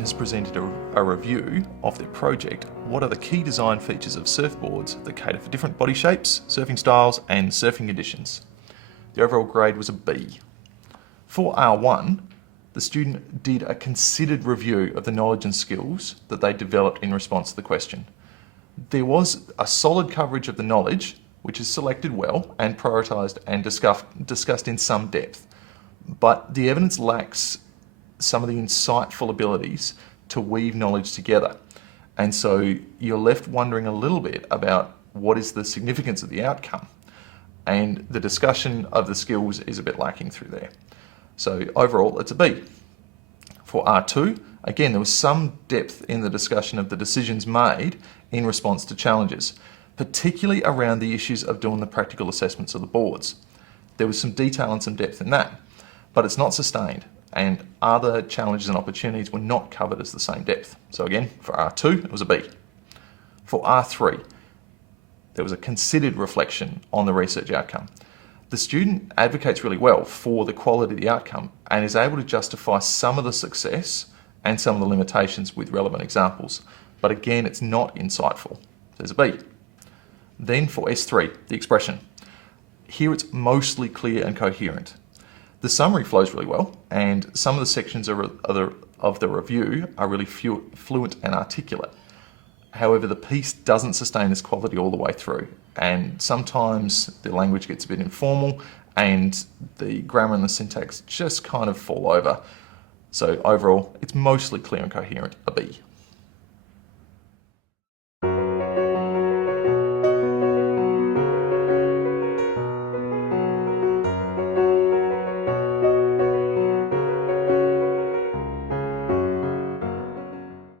has presented a review of their project. What are the key design features of surfboards that cater for different body shapes, surfing styles and surfing conditions? The overall grade was a B. For R1, the student did a considered review of the knowledge and skills that they developed in response to the question. There was a solid coverage of the knowledge, which is selected well and prioritised and discussed in some depth, but the evidence lacks some of the insightful abilities to weave knowledge together. And so you're left wondering a little bit about what is the significance of the outcome. And the discussion of the skills is a bit lacking through there. So overall, it's a B. For R2, again, there was some depth in the discussion of the decisions made in response to challenges, particularly around the issues of doing the practical assessments of the boards. There was some detail and some depth in that, but it's not sustained, and other challenges and opportunities were not covered as the same depth. So again, for R2, it was a B. For R3, there was a considered reflection on the research outcome. The student advocates really well for the quality of the outcome and is able to justify some of the success and some of the limitations with relevant examples. But again, it's not insightful. There's a B. Then for S3, the expression. Here it's mostly clear and coherent. The summary flows really well, and some of the sections of the review are really fluent and articulate. However, the piece doesn't sustain this quality all the way through, and sometimes the language gets a bit informal and the grammar and the syntax just kind of fall over. So overall, it's mostly clear and coherent, a B.